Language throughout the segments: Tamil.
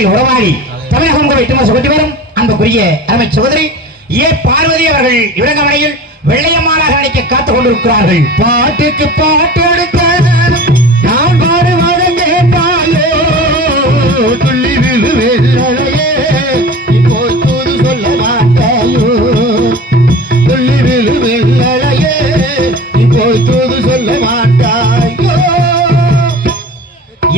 தலைமையில் உறவாடி தமிழகம் வெட்டுமா சுகட்டி வரும் அன்புக்குரிய அருமை சகோதரி ஏ. பார்வதி அவர்கள் இவரங்கமனையில் வெள்ளையம்மாளாக நடிக்க காத்துக் கொண்டிருக்கிறார்கள். பாட்டுக்கு பாட்டு எடுக்க நான் பாடுவதை கேட்டாயோ துள்ளி விழுவேலையே இப்போ தூது சொல்ல மாட்டாயோ. துள்ளி விழுவேலையே இப்போ தூது சொல்ல மாட்டாயோ.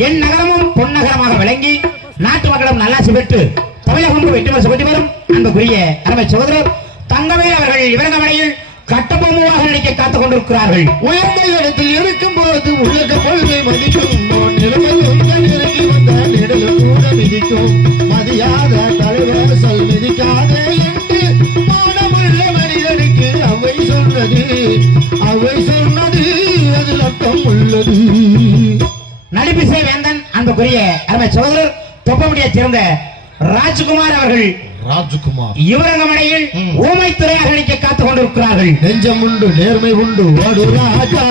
என் நகரமும் பொன்னகரமாக விளங்கி நாட்டு மக்களும் நல்லாசி பெற்று தமிழகம் வெட்டுமா சுகட்டி வரும் அன்புக்குரிய அருமை சகோதரர் தங்கவேல் அவர்கள் இவரங்கமனையில் கட்டபொம்முவாக நடிக்க காத்துக் கொண்டிருக்கிறார்கள். உயர்ந்த இடத்தில் இருக்கும் போது உலக கொள்கை மதிக்கும். கூட மிதிக்கும். மதியாத தலைவர் சொல் மிதிக்காதே என்று மனிதனுக்கு அவை சொன்னது. அவை சொன்னது அதில் அர்த்தம் உள்ளது. நடிப்பிசை வேந்தன் அன்புக்குரிய அருமை சகோதரர் தொப்பமுடியைச் சேர்ந்த ராஜ்குமார் அவர்கள் ராஜ்குமார். இவரங்கமனையில் ஊமை துறையாக நடிக்க காத்துக் கொண்டிருக்கிறார்கள். நெஞ்சம் உண்டு நேர்மை உண்டு. வாடு ராஜா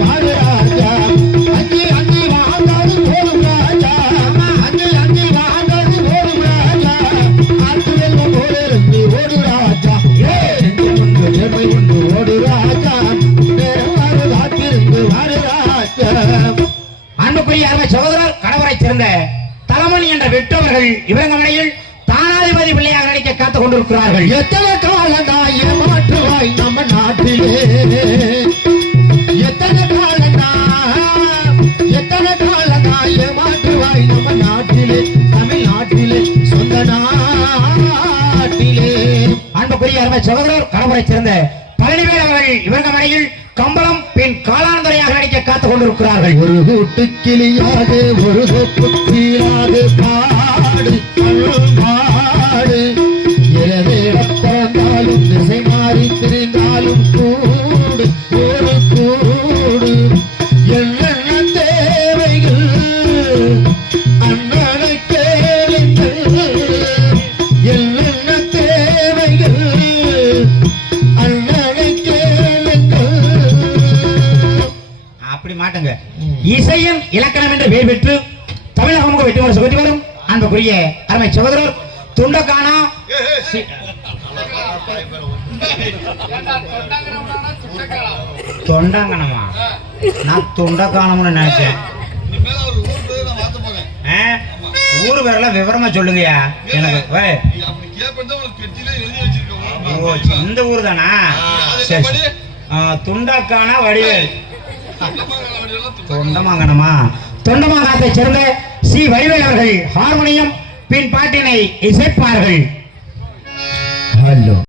வாடு ராஜா அஞ்சு அஞ்சு வாழ்ந்தாது போதும் ராஜா. அஞ்சு அஞ்சு வாழ்ந்தாது போதும் ராஜா. ஆற்று வெள்ளம் போல இருந்து ஓடு ராஜா. ஏ, நெஞ்சம் உண்டு நேர்மை உண்டு. ஓடு ராஜா. நேரம் வரும் காத்திருந்து வாடு ராஜா. அன்புக்குரிய அருமை சகோதரர் கணவரைச் சேர்ந்த தலமணி என்ற வெட்டவர்கள் இவரங்கமனையில் தானாதிபதி பிள்ளையாக நடிக்க காத்துக் கொண்டிருக்கிறார்கள். எத்தனை காலம்தான் ஏமாற்றுவாய் நம்ம நாட்டிலே? எத்தனை காலம்தான் எத்தனை காலம்தான் ஏமாற்றுவாய் நம்ம நாட்டிலே? தமிழ்நாட்டிலே சொந்த நாட்டிலே. அன்புக்குரிய அருமை சகோதரர் கணவரைச் சேர்ந்த பழனிவேல் அவர்கள் இவரங்கமனையில் கம்பளம் பின் காத்துக் கொண்டிருக்கிறார்கள். ஒரு கூட்டு கிளியாக ஒரு தொப்பு கீழாது பாடு பாடு எனவே பிறந்தாலும் திசை மாறி திரிந்தாலும் கூடு ஒரு கூடு. அப்படி மாட்டுங்க. இசையும் இலக்கணம் என்று பெயர் பெற்று தமிழகம் வெற்றி வெற்றி வரும். அன்புக்குரிய அருமை சகோதரர் துண்டக்கானா தொண்டாங்கனமா? நான் துண்டக்கானம்னு நினைச்சேன். ஊர் பேரெல்லாம் விவரமா சொல்லுங்கய்யா. எனக்கு. இந்த ஊர் தானா? துண்டக்கானா வடிவேல். தொண்டமாங்கனமா தொண்டமாங்கத்தை சேர்ந்த சி. வடிவேல் அவர்கள் ஹார்மோனியம் பின் பாட்டினை இசைப்பார்கள். ஹலோ